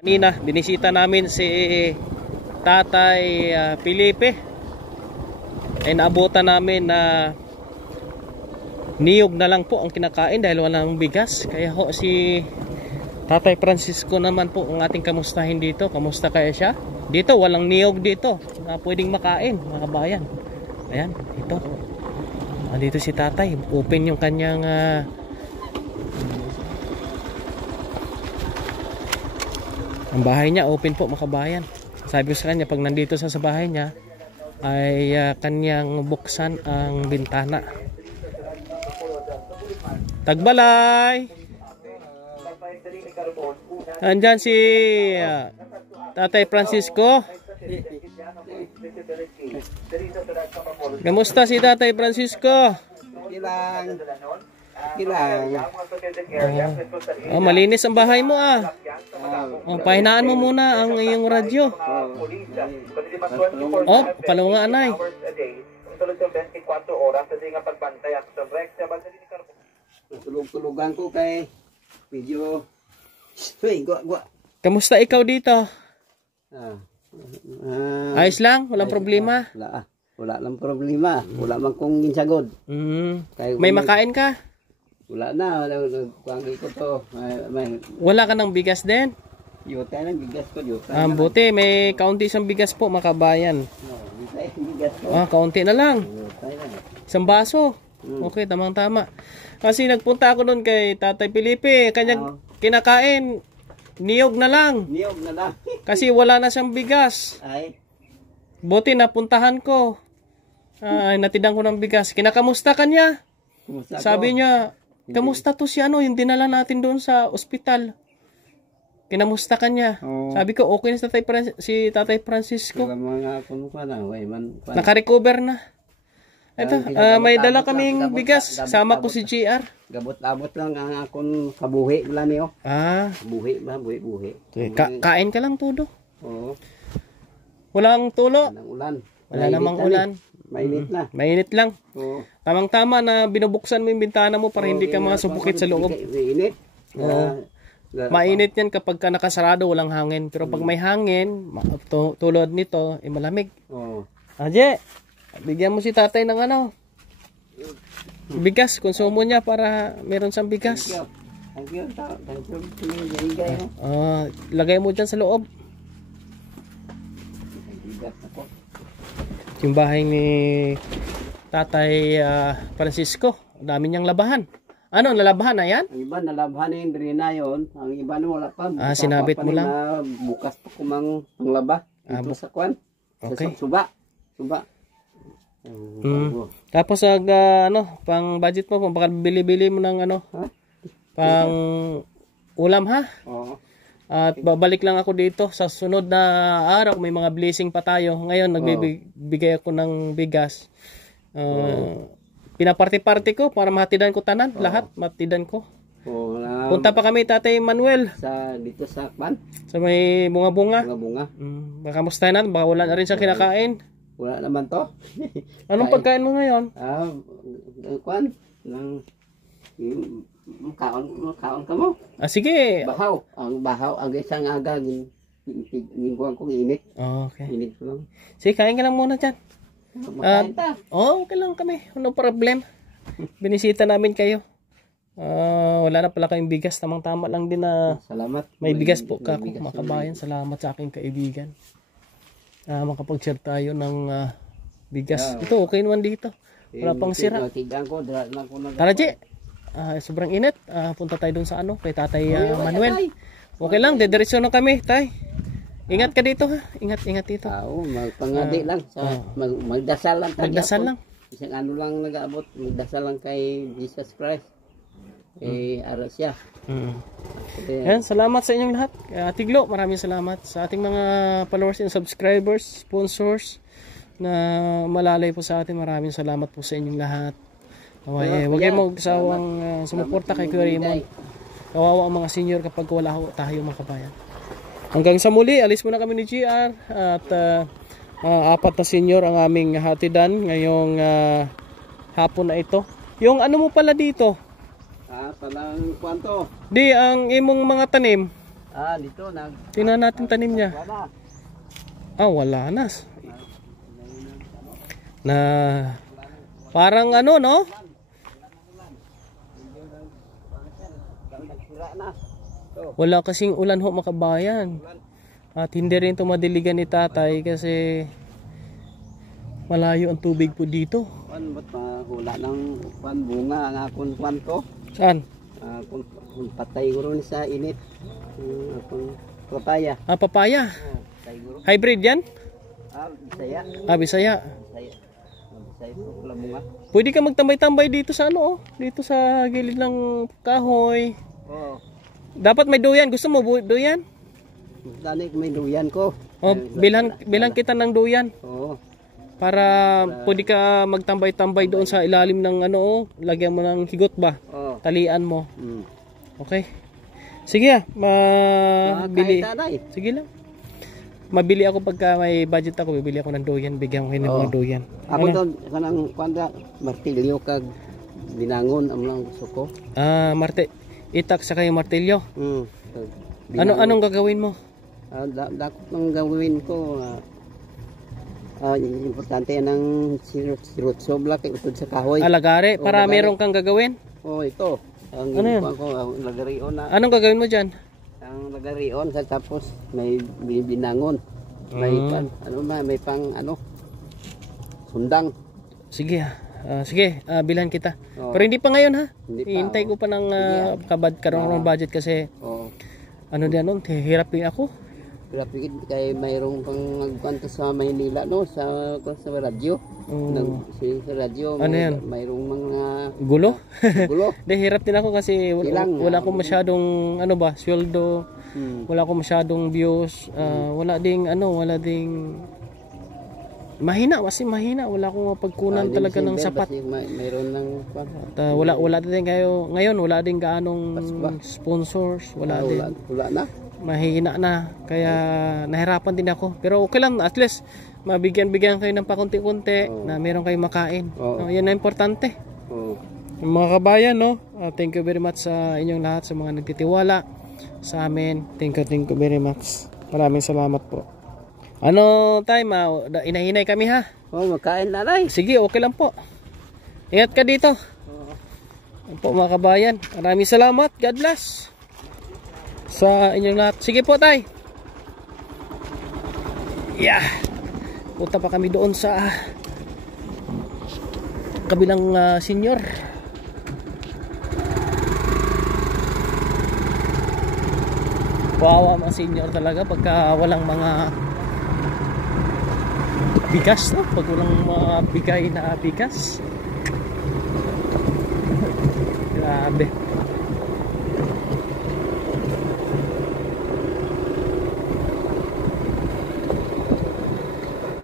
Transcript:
Kanina, binisita namin si Tatay Felipe. Ay naabutan namin na niyog na lang po ang kinakain dahil walang bigas. Kaya ho si Tatay Francisco naman po ang ating kamustahin dito. Kamusta kaya siya? Dito walang niyog dito na pwedeng makain mga kabayan. Ayan, ito. Dito si Tatay. Open yung kanyang ang bahay niya, open po mga kabayan. Sabi ko sa kanya, pag nandito sa bahay niya, ay kanyang buksan ang bintana. Tagbalay! Andyan si Tatay Francisco. Kamusta si Tatay Francisco? Kilang. Malinis ang bahay mo pahinaan mo muna ang iyong radyo. Palunga anay. Tulog-tulugan ko kay video. Gua. Kamusta ikaw dito? Ayos lang? Walang problema? Wala lang problema. Wala man kong ginsagod. May makain ka? Wala na, kuwangi ko to. Wala ka ng bigas din? Yuta na, bigas ko, yuta. Buti, may kaunti isang bigas po, makabayan. Bigas ko. Kaunti na lang. Isang baso. Okay, tamang-tama. Kasi nagpunta ako doon kay Tatay Felipe, kanyang kinakain, niyog na lang. Niyog na lang. Kasi wala na siyang bigas. Buti, napuntahan ko. Natidang ko ng bigas. Kinakamusta ka niya? Sabi niya, kamusta to si yung dinala natin doon sa ospital? Kinamusta ka niya? Sabi ko, okay na si Tatay Francisco. Naka-recover na. Ito, may dala kaming bigas. Sama ko si GR. Gabot-abot lang ang akong kabuhi nila niyo. Buhi ba? Buhi. Kain ka lang todo. Oo. Walang tulo. Walang ulan. Wala namang ulan. Mainit na. Mainit lang. Oo. Tamang-tama na binubuksan mo yung bintana mo para hindi ka masubukit sa loob. Mainit. Mainit yan kapag ka nakasarado, walang hangin. Pero pag may hangin, tulad nito, malamig. Aje, bigyan mo si tatay ng bigas, konsumo niya para meron siyang bigas. Thank you. Lagay mo dyan sa loob. Yung bahay ni Tatay Francisco, dami niyang labahan. Ano, nalabahan na yan? Ang iba nalabahan na yung drina yun. Ang iba na wala pa. Sinabit mo lang? Bukas pa kumang laba. Ito sa kwan. Okay. Suba. Tapos pang budget mo, baka bili-bili mo ng pang ulam ha? Oo. At babalik lang ako dito sa sunod na araw. May mga blessing pa tayo. Ngayon, nagbibigay ako ng bigas. Pinaparte-parte ko para mahatidan ko tanan. Lahat, mahatidan ko. Punta pa kami, Tatay Manuel. Dito sa kwan? Sa may bunga-bunga. Baka mustahin natin. Baka wala na rin siya kinakain. Wala naman to. Anong pagkain mo ngayon? Kwan? Kaon ka mo? Sige. Bahaw. Ang isang aga, ginikuhan kong init. Okay. Init ko lang. Sige, kain ka lang muna dyan. Makain ta. Okay lang kami. No problem. Binisita namin kayo. Wala na pala kayong bigas. Tamang-tama lang din na salamat. May bigas po ka mga kabayan. Salamat sa aking kaibigan. Makapag-share tayo ng bigas. Ito, okay naman dito. Wala pang sira. Tara, Je. Sobrang init. Punta tayo dun sa kay Tatay Manuel. Okay lang, dediretso na kami, tay. Ingat ka dito ha. Ingat dito. Magpangadi lang. Magdasal lang. Magdasal lang. Isang lang nag-aabot. Magdasal lang kay Jesus Christ. Aras siya. Yan, salamat sa inyong lahat. Tiglo, maraming salamat sa ating mga followers and subscribers, sponsors na malalay po sa atin. Maraming salamat po sa inyong lahat. Huwag kayo magsawang sumuporta kay Kuya Raymond. Kawawa ang mga senior kapag wala tayo mga kabayan. Hanggang sa muli, alis muna kami ni GR at 4 na senior ang aming hatidan ngayong hapon na ito. Yung ano mo pala dito? Palang kwanto. Di, ang imong mga tanim. Dito Tingnan natin tanim niya. Wala na. Na parang ano, no? Wala kasing ulan ho, makabayan. At hindi rin ito madiligan ni tatay kasi malayo ang tubig po dito. Ba't hula ng bunga ang akong kwan ko? Saan? Kung patay ko rin sa init. Akong papaya. Papaya. Hybrid yan? Bisaya. Bisaya. Bisaya po, pula bunga. Pwede ka magtambay-tambay dito sa ano, dito sa gilid ng kahoy. Dapat may duyan. Gusto mo duyan? Dali may duyan ko. Bilang kita ng duyan. Para pwede ka magtambay-tambay doon sa ilalim ng ano, lagyan mo ng higot ba? Talian mo. Okay. Sige mabili. Sige lang. Mabili ako pagka may budget ako, bibili ako ng duyan, bigyan ko ng mga duyan. Ako doon kanang kwanda martilyo kag binangon ang lang gusto ko. Itak sa kayo martilyo. Anong gagawin mo? Dakot nang gawin ko. Importante yan ang sirutso black utod sa kahoy. Lagari para meron kang gagawin? Ito. Ang ano yan? Ang lagarion na. Anong gagawin mo dyan? Ang lagarion tapos may binangon. May may pang sundang. Sige. Sige, bilhan kita. Pero hindi pa ngayon ha. Hihintay ko pa ng karon budget kasi ano diyan hirap din ako. Rapid kay mayroong pang nagkwento sa Maynila sa radyo. Sa radyo mayroong mga gulo. Gulo. Hirap din ako kasi wala akong masyadong sweldo. Wala akong masyadong views. Wala ding mahina, wala akong mapagkunan talaga ng sapat. Mayroon ng wala din kayo ngayon, wala din gaanong sponsors, wala na. Mahina na, kaya nahirapan din ako, pero okay lang, at least mabigyan kayo ng pakunti-kunti na meron kayong makain. Yan na importante. Mga kabayan, thank you very much sa inyong lahat, sa mga nagtitiwala sa amin. Thank you very much, maraming salamat po. Time, inahinay kami ha. Makain na lang. Sige, okay lang po, ingat ka dito. Po mga kabayan, maraming salamat, God bless sa inyong lahat. Sige po tay. Punta pa kami doon sa kabilang senior. Wawa mga senior talaga pagka walang mga bigas, pag walang mga bigay na bigas. Grabe.